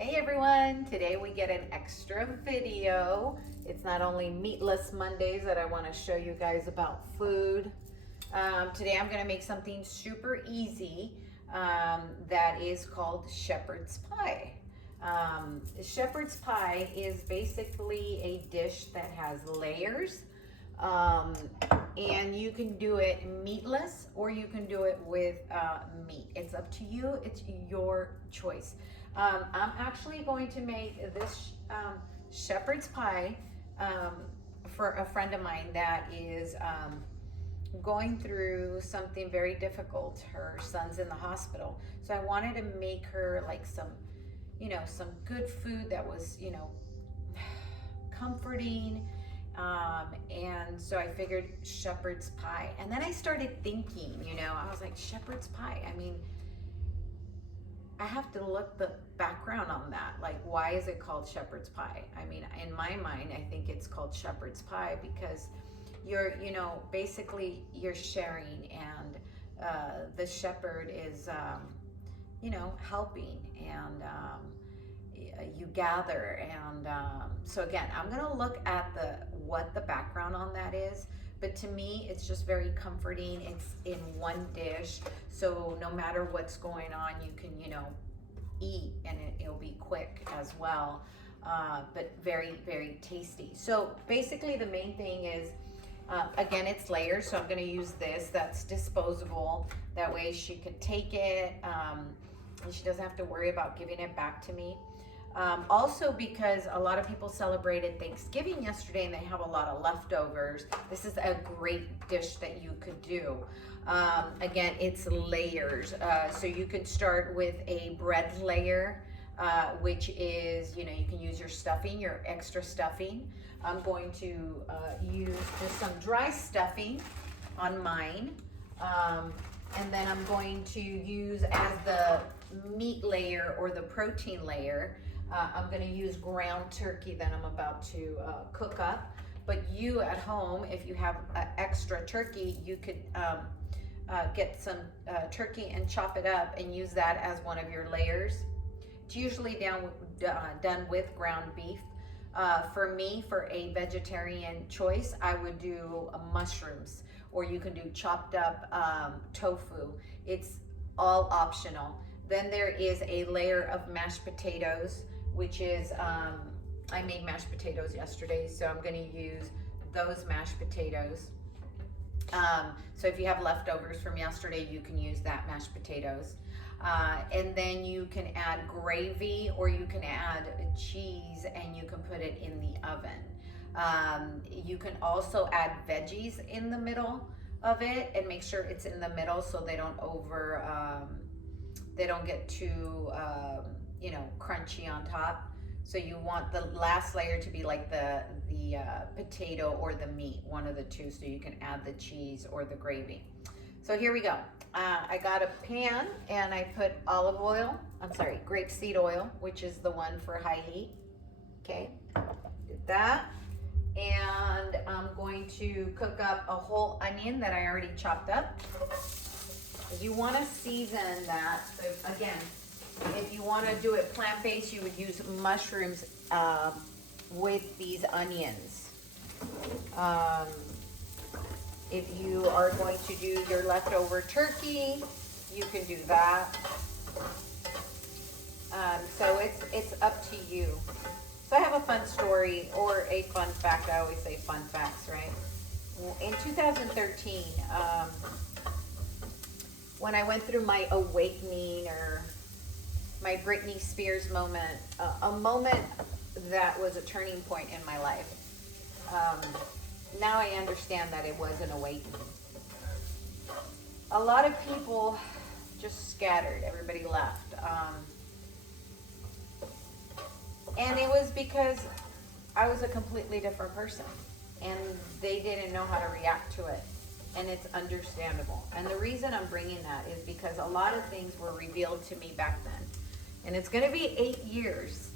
Hey everyone, today we get an extra video. It's not only Meatless Mondays that I want to show you guys about food. Today I'm going to make something super easy that is called shepherd's pie. Shepherd's pie is basically a dish that has layers. And you can do it meatless or you can do it with meat. It's up to you, it's your choice. I'm actually going to make this shepherd's pie for a friend of mine that is going through something very difficult. Her son's in the hospital. So I wanted to make her like some good food that was, comforting. And so I figured shepherd's pie. And then I started thinking, I was like, shepherd's pie. I mean, I have to look the background on that. Like, why is it called shepherd's pie? I mean, in my mind, I think it's called shepherd's pie because you're, basically you're sharing, and the shepherd is, helping, and you gather. And so again, I'm gonna look at what the background on that is. But to me, it's just very comforting. It's in one dish, so no matter what's going on, you can, eat, and it'll be quick as well, but very, very tasty. So basically, the main thing is, again, it's layers, so I'm gonna use this. That's disposable. That way she could take it, and she doesn't have to worry about giving it back to me. Also, because a lot of people celebrated Thanksgiving yesterday and they have a lot of leftovers, this is a great dish that you could do. Again, it's layers. So you could start with a bread layer, which is, you can use your stuffing, your extra stuffing. I'm going to use just some dry stuffing on mine. And then I'm going to use as the meat layer or the protein layer, I'm going to use ground turkey that I'm about to cook up. But you at home, if you have extra turkey, you could get some turkey and chop it up and use that as one of your layers. It's usually done with ground beef. For me, for a vegetarian choice, I would do mushrooms, or you can do chopped up tofu. It's all optional. Then there is a layer of mashed potatoes, which is, I made mashed potatoes yesterday, so I'm gonna use those mashed potatoes. So if you have leftovers from yesterday, you can use that mashed potatoes. And then you can add gravy, or you can add cheese, and you can put it in the oven. You can also add veggies in the middle of it, and make sure it's in the middle so they don't they don't get too, crunchy on top. So you want the last layer to be like the potato or the meat, one of the two, so you can add the cheese or the gravy. So here we go. I got a pan and I put grapeseed oil, which is the one for high heat. Okay, did that. And I'm going to cook up a whole onion that I already chopped up. You want to season that. So again, if you want to do it plant-based, you would use mushrooms with these onions. If you are going to do your leftover turkey, you can do that. So it's up to you. So I have a fun story, or a fun fact. I always say fun facts, right? In 2013, when I went through my awakening, or my Britney Spears moment, a moment that was a turning point in my life. Now I understand that it was an awakening. A lot of people just scattered, everybody left. And it was because I was a completely different person, and they didn't know how to react to it. And it's understandable. And the reason I'm bringing that is because a lot of things were revealed to me back then. And it's going to be 8 years,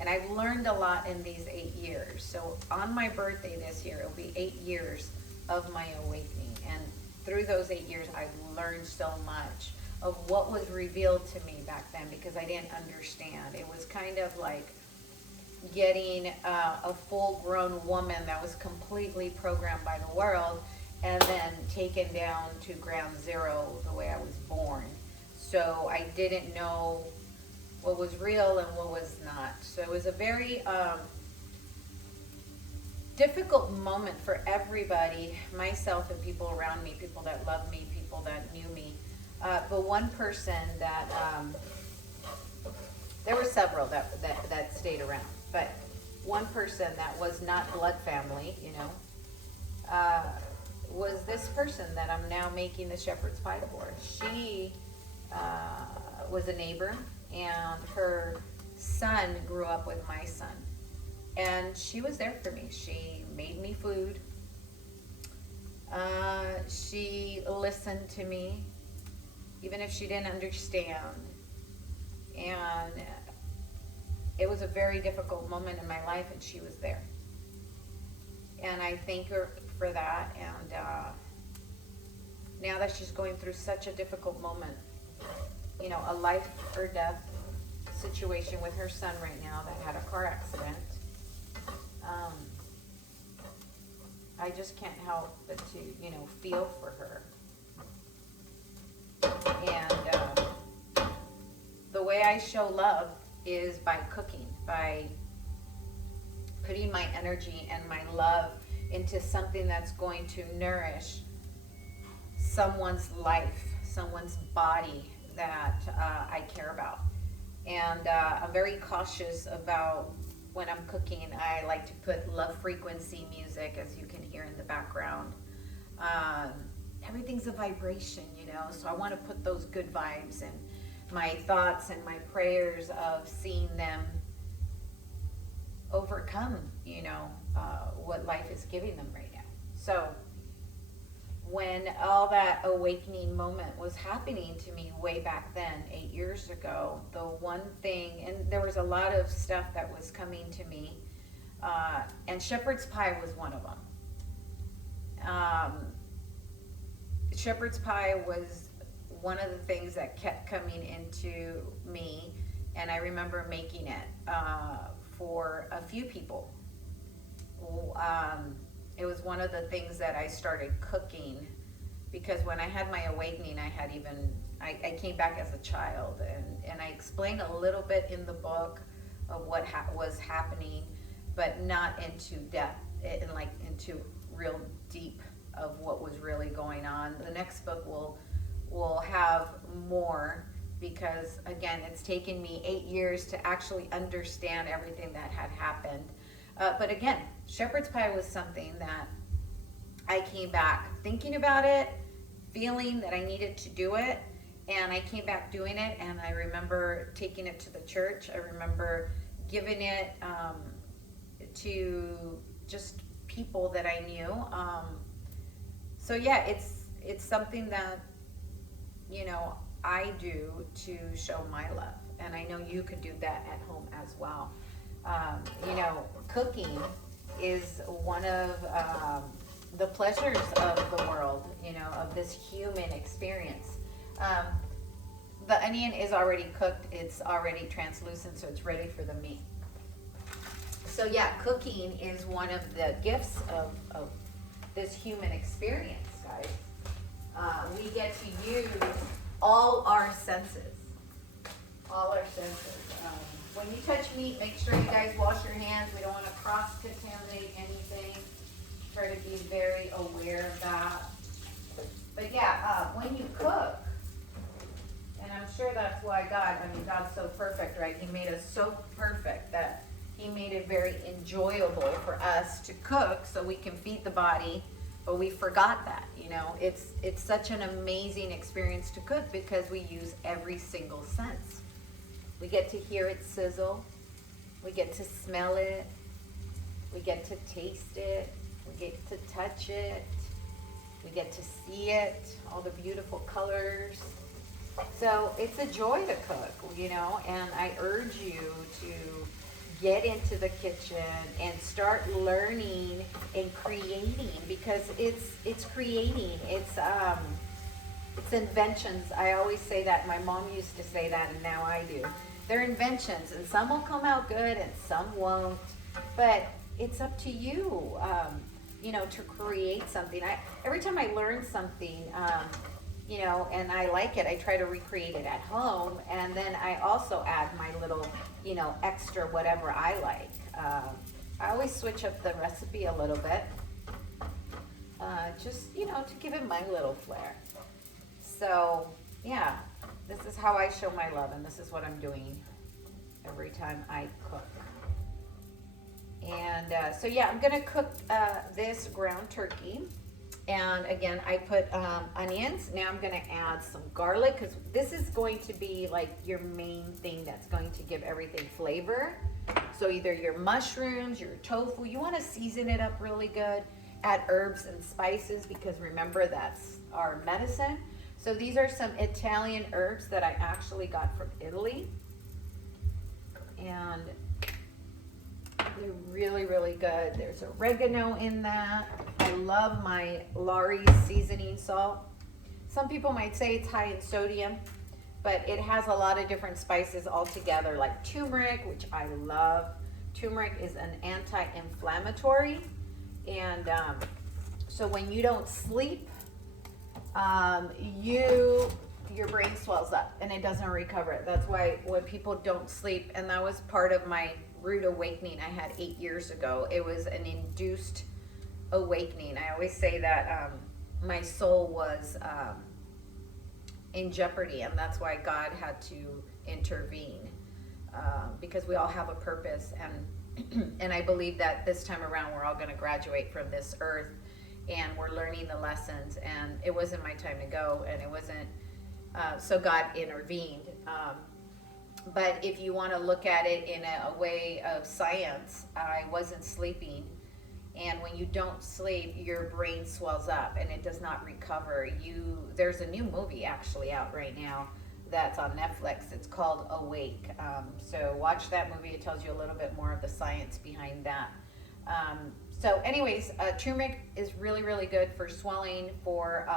and I've learned a lot in these 8 years. So on my birthday this year, it'll be 8 years of my awakening. And through those 8 years, I've learned so much. of what was revealed to me back then, because I didn't understand. It was kind of like getting a full-grown woman that was completely programmed by the world and then taken down to ground zero the way I was born. So I didn't know what was real and what was not. So it was a very difficult moment for everybody, myself and people around me, people that loved me, people that knew me. But one person that, there were several that stayed around, but one person that was not blood family, you know, was this person that I'm now making the shepherd's pie for. She was a neighbor, and her son grew up with my son. And she was there for me. She made me food. She listened to me, even if she didn't understand. And it was a very difficult moment in my life, and she was there. And I thank her for that. And now that she's going through such a difficult moment, you know, a life or death situation with her son right now that had a car accident, I just can't help but to, you know, feel for her. And the way I show love is by cooking, by putting my energy and my love into something that's going to nourish someone's life, someone's body that I care about. And I'm very cautious about when I'm cooking. I like to put love frequency music, as you can hear in the background. Everything's a vibration, you know, so I want to put those good vibes and my thoughts and my prayers of seeing them overcome, you know, what life is giving them right now. So when all that awakening moment was happening to me way back then, 8 years ago, the one thing, and there was a lot of stuff that was coming to me, and shepherd's pie was one of them. Shepherd's pie was one of the things that kept coming into me, and I remember making it for a few people. It was one of the things that I started cooking, because when I had my awakening, I came back as a child, and I explained a little bit in the book of what was happening, but not into depth, and like into real deep of what was really going on. The next book will have more, because again, it's taken me 8 years to actually understand everything that had happened. But again, shepherd's pie was something that I came back thinking about it, feeling that I needed to do it, and I came back doing it, and I remember taking it to the church. I remember giving it to just people that I knew. So yeah, it's something that, you know, I do to show my love, and I know you could do that at home as well. You know, cooking is one of the pleasures of the world, you know, of this human experience. The onion is already cooked, it's already translucent, so it's ready for the meat. So yeah, cooking is one of the gifts of this human experience, guys. We get to use all our senses. All our senses. When you touch meat, make sure you guys wash your hands. We don't want to cross-contaminate anything. Try to be very aware of that. But yeah, when you cook, and I'm sure that's why God's so perfect, right? He made us so perfect that He made it very enjoyable for us to cook so we can feed the body, but we forgot that, you know. It's such an amazing experience to cook because we use every single sense. We get to hear it sizzle. We get to smell it. We get to taste it. We get to touch it. We get to see it, all the beautiful colors. So it's a joy to cook, you know, and I urge you to get into the kitchen and start learning and creating, because it's creating. It's inventions. I always say that. My mom used to say that, and now I do. They're inventions, and some will come out good and some won't. But it's up to you, to create something. Every time I learn something, and I like it, I try to recreate it at home, and then I also add my little, extra whatever I like. I always switch up the recipe a little bit, just, to give it my little flair. So, yeah, this is how I show my love, and this is what I'm doing every time I cook. And so, yeah, I'm going to cook this ground turkey. And again, I put onions. Now I'm going to add some garlic, because this is going to be like your main thing that's going to give everything flavor. So either your mushrooms, your tofu, you want to season it up really good. Add herbs and spices, because remember, that's our medicine. So these are some Italian herbs that I actually got from Italy. And they're really, really good. There's oregano in that. I love my Lawry's seasoning salt. Some people might say it's high in sodium, but it has a lot of different spices all together, like turmeric, which I love. Turmeric is an anti-inflammatory. And so when you don't sleep, your brain swells up and it doesn't recover it. That's why when people don't sleep, and that was part of my rude awakening I had 8 years ago. It was an induced awakening. I always say that my soul was in jeopardy, and that's why God had to intervene, because we all have a purpose, and I believe that this time around we're all going to graduate from this earth, and we're learning the lessons, and it wasn't my time to go, and it wasn't, so God intervened. But if you want to look at it in a way of science, I wasn't sleeping, and when you don't sleep, your brain swells up and it does not recover. There's a new movie actually out right now that's on Netflix. It's called Awake. So watch that movie. It tells you a little bit more of the science behind that. So anyways, turmeric is really, really good for swelling, for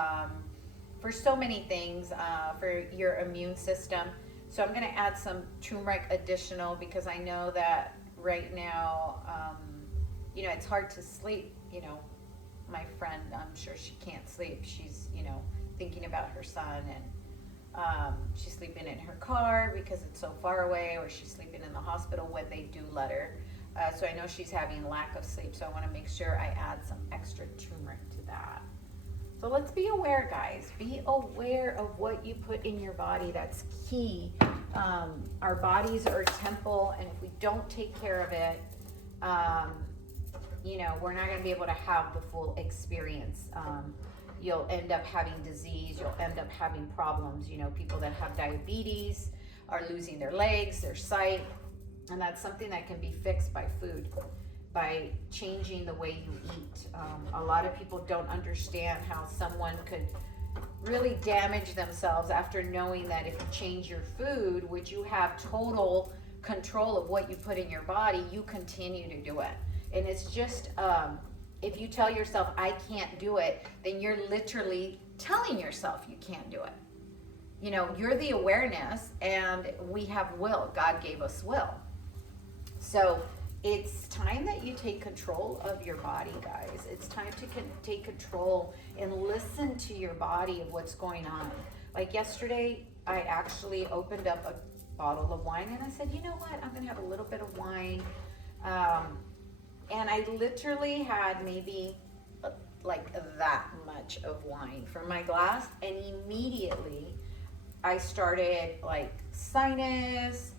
so many things, for your immune system. So I'm going to add some turmeric additional, because I know that right now, it's hard to sleep. My friend, I'm sure she can't sleep. She's, thinking about her son, and she's sleeping in her car because it's so far away, or she's sleeping in the hospital when they do let her. So I know she's having lack of sleep, so I want to make sure I add some extra turmeric to that. So let's be aware, guys. Be aware of what you put in your body. That's key. Our bodies are a temple, and if we don't take care of it, we're not going to be able to have the full experience. You'll end up having disease. You'll end up having problems. People that have diabetes are losing their legs, their sight, and that's something that can be fixed by food, by changing the way you eat. A lot of people don't understand how someone could really damage themselves after knowing that if you change your food, which you have total control of what you put in your body, you continue to do it. And it's just, if you tell yourself, I can't do it, then you're literally telling yourself you can't do it. You're the awareness, and we have will. God gave us will. So it's time that you take control of your body, guys. It's time to take control and listen to your body of what's going on. Like yesterday, I actually opened up a bottle of wine, and I said, you know what? I'm going to have a little bit of wine. And I literally had maybe like that much of wine from my glass, and immediately I started like sinus.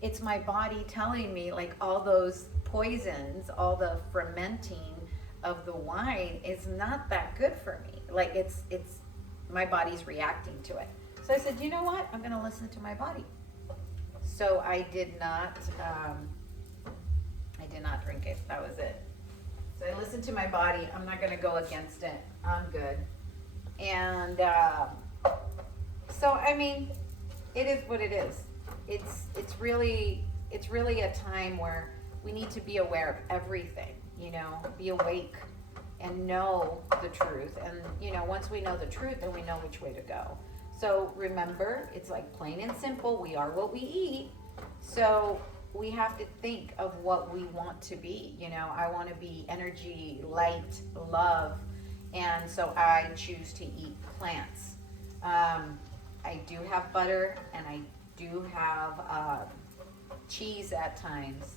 It's my body telling me like all those poisons, all the fermenting of the wine is not that good for me. Like it's my body's reacting to it. So I said, you know what? I'm going to listen to my body. So I did not drink it. That was it. So I listened to my body. I'm not going to go against it. I'm good. And so I mean, it is what it is. It's really a time where we need to be aware of everything, be awake and know the truth. And, you know, once we know the truth, then we know which way to go. So remember, it's like plain and simple. We are what we eat. So we have to think of what we want to be. You know, I want to be energy, light, love. And so I choose to eat plants. I do have butter, and I do have cheese at times.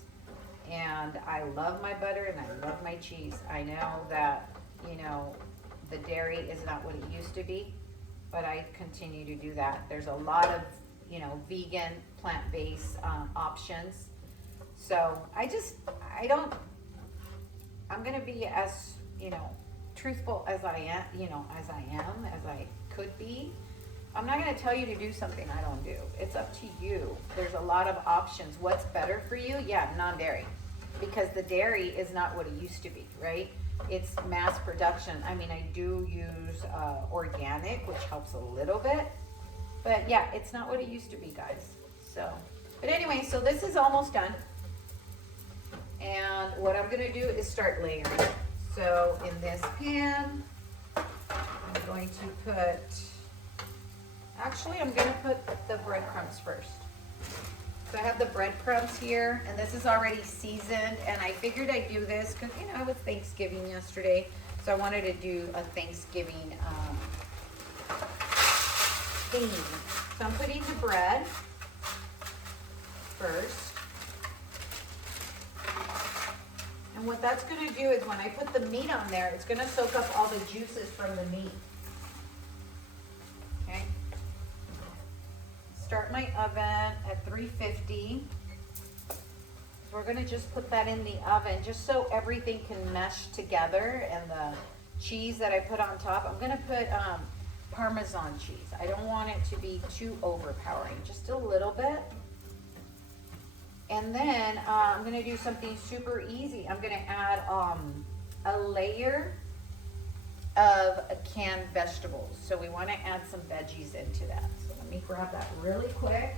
And I love my butter and I love my cheese. I know that, you know, the dairy is not what it used to be, but I continue to do that. There's a lot of, you know, vegan, plant-based options. So I'm going to be as, you know, truthful as I am, as I could be. I'm not going to tell you to do something I don't do. It's up to you. There's a lot of options. What's better for you? Yeah, non-dairy. Because the dairy is not what it used to be, right? It's mass production. I mean, I do use organic, which helps a little bit. But yeah, it's not what it used to be, guys. So, but anyway, so this is almost done. And what I'm going to do is start layering. So in this pan, I'm going to put... Actually, I'm going to put the breadcrumbs first. So I have the breadcrumbs here, and this is already seasoned, and I figured I'd do this because, you know, it was Thanksgiving yesterday, so I wanted to do a Thanksgiving theme. So I'm putting the bread first. And what that's going to do is when I put the meat on there, it's going to soak up all the juices from the meat. Okay. Start my oven at 350. So we're going to just put that in the oven just so everything can mesh together. And the cheese that I put on top, I'm going to put Parmesan cheese. I don't want it to be too overpowering, just a little bit. And then I'm going to do something super easy. I'm going to add a layer of canned vegetables. So we want to add some veggies into that. So let me grab that really quick.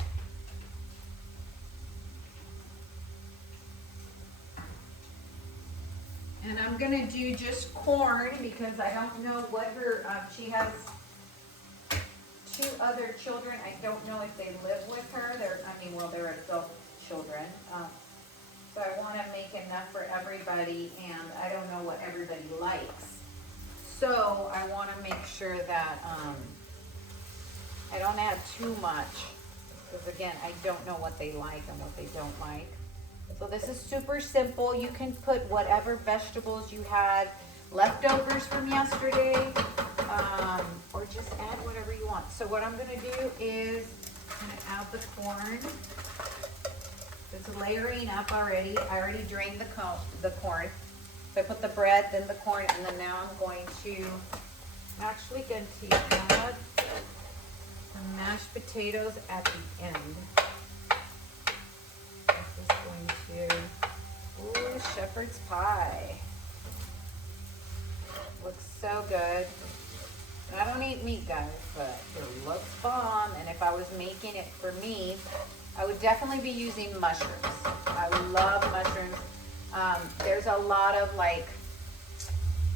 And I'm going to do just corn because I don't know what her, she has 2 other children. I don't know if they live with her. They're adult children. So I want to make enough for everybody, and I don't know what everybody likes. So I want to make sure that I don't add too much, because again, I don't know what they like and what they don't like. So this is super simple. You can put whatever vegetables you had leftovers from yesterday, or just add whatever you want. So what I'm going to do is I'm going to add the corn. It's layering up already. I already drained the corn. So I put the bread, then the corn, and then now I'm actually going to add the mashed potatoes at the end. This is going to, ooh, shepherd's pie. Looks so good. And I don't eat meat, guys, but it looks bomb. And if I was making it for me, I would definitely be using mushrooms. I love mushrooms. There's a lot of like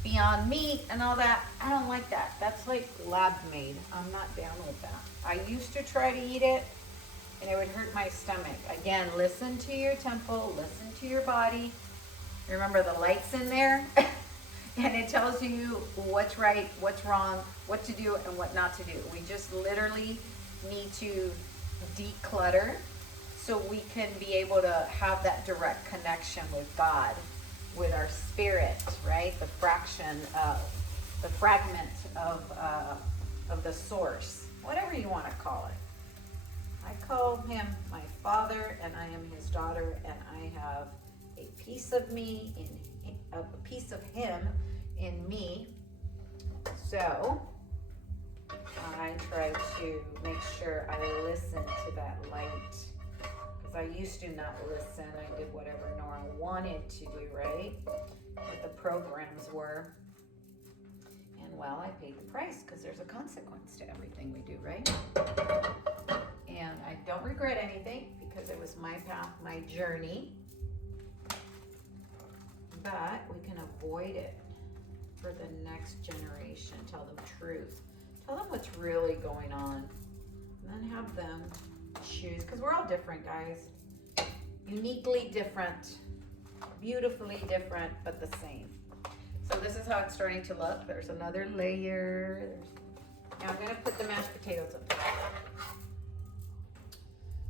Beyond Meat and all that. I don't like that. That's like lab made. I'm not down with that. I used to try to eat it and it would hurt my stomach. Again, listen to your temple, listen to your body. Remember the light's in there and it tells you what's right, what's wrong, what to do and what not to do. We just literally need to declutter so we can be able to have that direct connection with God, with our spirit, right? The fragment of the source, whatever you want to call it. I call him my father, and I am his daughter, and I have a piece of me a piece of him in me. So I try to make sure I listen to that light, because I used to not listen. I did whatever Nora wanted to do, right? What the programs were. And well, I paid the price because there's a consequence to everything we do, right? And I don't regret anything because it was my path, my journey. But we can avoid it. for the next generation. Tell them truth. Tell them what's really going on. And then have them choose, because we're all different, guys. Uniquely different, beautifully different, but the same. So this is how it's starting to look. There's another layer. Now I'm gonna put the mashed potatoes up.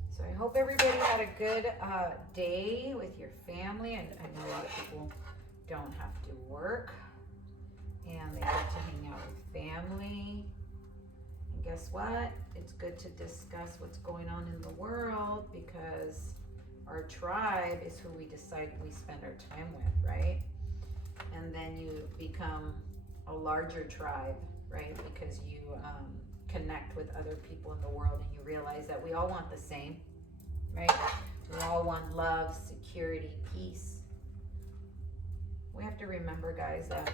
So I hope everybody had a good day with your family. I know a lot of people don't have to work and they get to hang out with family. And guess what? It's good to discuss what's going on in the world, because our tribe is who we decide we spend our time with, right? And then you become a larger tribe, right? Because you connect with other people in the world and you realize that we all want the same, right? We all want love, security, peace. We have to remember, guys, that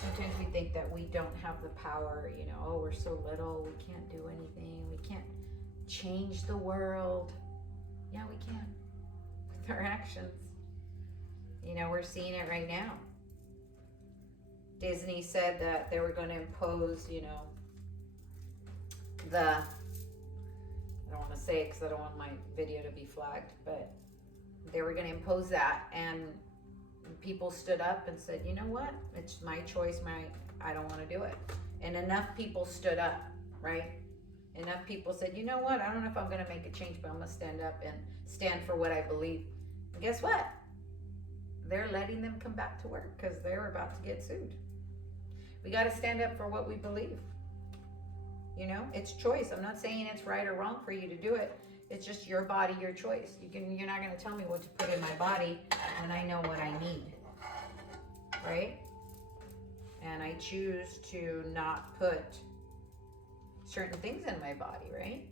sometimes we think that we don't have the power, you know, oh, we're so little, we can't do anything, we can't change the world. Yeah, we can, with our actions. You know, we're seeing it right now. Disney said that they were going to impose, you know, I don't want to say it because I don't want my video to be flagged, but they were going to impose that, and people stood up and said, you know what, it's my choice, I don't want to do it. And enough people stood up, right? Enough people said, you know what, I don't know if I'm going to make a change, but I'm going to stand up and stand for what I believe. And guess what? They're letting them come back to work because they're about to get sued. We got to stand up for what we believe. You know, it's choice. I'm not saying it's right or wrong for you to do it. It's just your body, your choice. You're not going to tell me what to put in my body when I know what I need, right? And I choose to not put certain things in my body, right?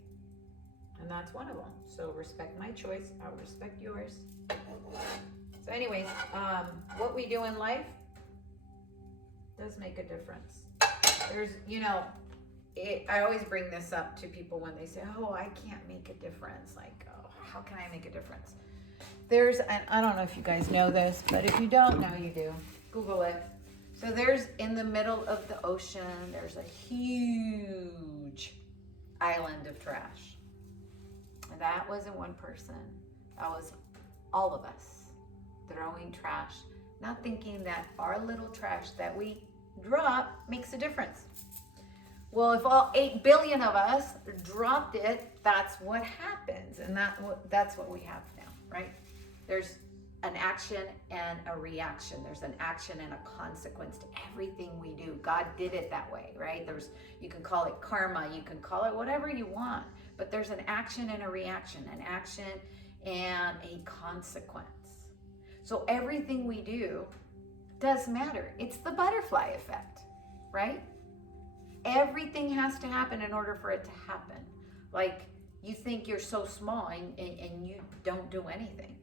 And that's one of them. So respect my choice. I'll respect yours. So anyways, what we do in life does make a difference. There's, you know, I always bring this up to people when they say, oh, I can't make a difference. Like, oh, how can I make a difference? And I don't know if you guys know this, but if you don't, now you do. Google it. So there's, in the middle of the ocean, there's a huge island of trash. And that wasn't one person. That was all of us throwing trash, not thinking that our little trash that we drop makes a difference. Well, if all 8 billion of us dropped it, that's what happens. And that's what we have now, right? There's an action and a reaction. There's an action and a consequence to everything we do. God did it that way, right? You can call it karma, you can call it whatever you want, but there's an action and a reaction, an action and a consequence. So everything we do does matter. It's the butterfly effect, right? Everything has to happen in order for it to happen. Like, you think you're so small and you don't do anything.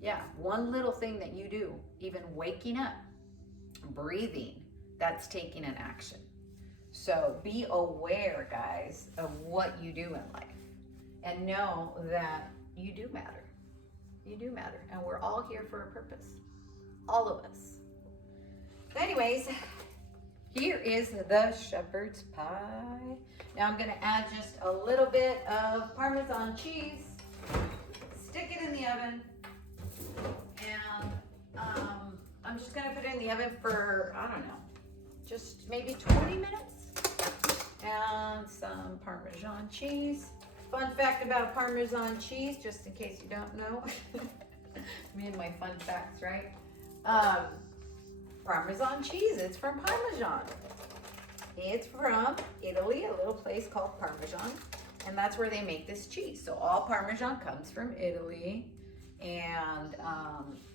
Yeah, one little thing that you do, even waking up, breathing, that's taking an action. So be aware, guys, of what you do in life, and know that you do matter. You do matter, and we're all here for a purpose. All of us. So anyways, here is the shepherd's pie. Now I'm gonna add just a little bit of Parmesan cheese, stick it in the oven, and I'm just gonna put it in the oven for, I don't know, just maybe 20 minutes. And some Parmesan cheese. Fun fact about Parmesan cheese, just in case you don't know. Me and my fun facts, right? Parmesan cheese, it's from Parmesan. It's from Italy, a little place called Parmesan, and that's where they make this cheese. So all Parmesan comes from Italy, and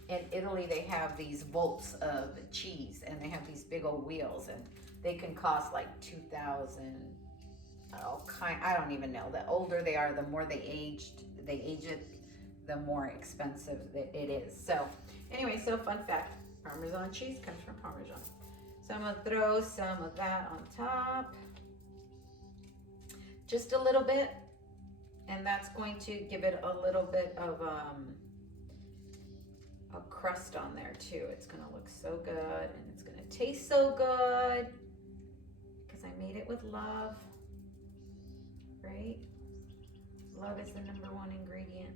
in Italy they have these bolts of cheese, and they have these big old wheels, and they can cost like 2,000. I don't even know. The older they are, the more they age it, the more expensive it is. So anyway, so fun fact, Parmesan cheese comes from Parmesan. So I'm gonna throw some of that on top, just a little bit, and that's going to give it a little bit of a crust on there too. It's gonna look so good and it's gonna taste so good because I made it with love, right? Love is the ¡1 ingredient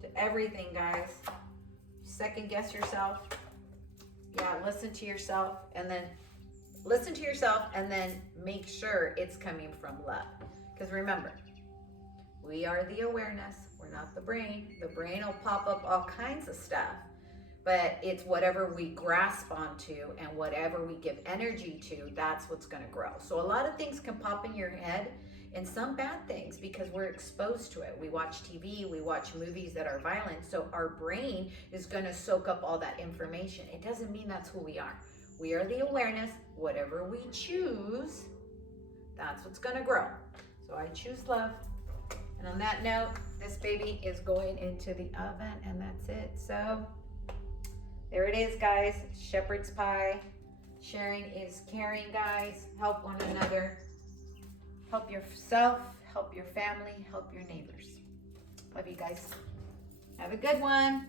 to everything, guys. Second guess yourself. Yeah, listen to yourself and then make sure it's coming from love. Because remember, we are the awareness. We're not the brain. The brain will pop up all kinds of stuff, but it's whatever we grasp onto and whatever we give energy to, that's what's going to grow. So a lot of things can pop in your head, and some bad things because we're exposed to it. We watch TV, we watch movies that are violent, so our brain is going to soak up all that information. It doesn't mean that's who we are. We are the awareness. Whatever we choose, that's what's going to grow. So I choose love. And on that note, this baby is going into the oven, and that's it. So there it is, guys. Shepherd's pie. Sharing is caring, guys. Help one another. Help yourself, help your family, help your neighbors. Love you guys. Have a good one.